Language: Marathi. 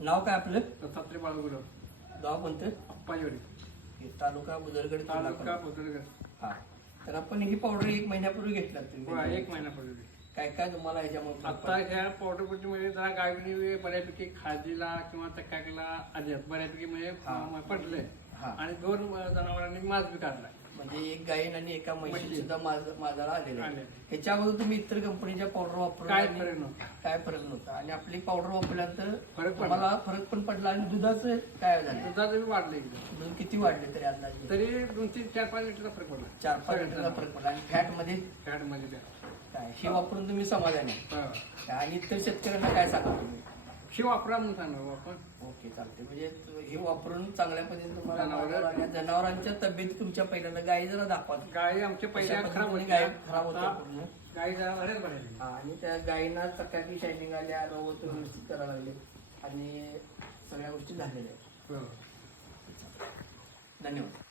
नाव काय आपलं? दत्तात्रय बाळगुरव, गाव कोणतं? अप्पाजीवाडी, तालुका बुदरगड, तालुका बुदरगड. हा. तर आपण ही पावडर 1 महिन्यापूर्वी घेतला हो, तुम्ही? 1 महिन्यापूर्वी. काय काय तुम्हाला ह्याच्यामुळे आता ह्या पावडर मध्ये जरा गायीने बऱ्यापैकी खाजीला किंवा तक्काकीला आल्यात बऱ्यापैकी म्हणजे पडले. हा. आणि 2 जनावरांनी माज बी काढला. म्हणजे एक गायीन आणि एका म्हशी सुद्धा माझाला आलेला आहे. आले. ह्याच्या अगोदर तुम्ही इतर कंपनीच्या पावडर वापरून काय फरक नव्हता. काय फरक नव्हता आणि आपली पावडर वापरल्यानंतर फरक पडला. तुम्हाला फरक पण पडला आणि दुधाचं काय झालं? दुधाचं बी वाढलं एकदम. दूध किती वाढले तरी अंदाजे? तरी 2, 3, 4, 5 लिटरचा फरक पडला. 4-5 लिटरचा फरक पडला. आणि फॅट मध्ये फॅट मध्ये द्या. काय हे वापरून तुम्ही समाधानी आहे? हा. आणि इतर शेतकऱ्यांना काय सांगा तुम्ही? हे वापरा म्हणून सांगणार आपण. ओके, चालते. म्हणजे हे वापरून चांगल्या पद्धतीने तुम्हाला जनावरं- आणि जनावरांच्या तब्येती तुमच्या पहिल्यांदा गायी जरा दाखवा. गायी आमच्या पहिल्या कशा खराब पद्धतीने होत्या. गाय खराब होत्या आता पूर्ण. गायी जरा बऱ्याच बऱ्या. हा, आणि त्या गायींना चकाकी शायनिंग आल्या, रोग व्यवस्थित करायला लागले आणि सगळ्या गोष्टी झालेल्या आहेत. बरोबर. धन्यवाद.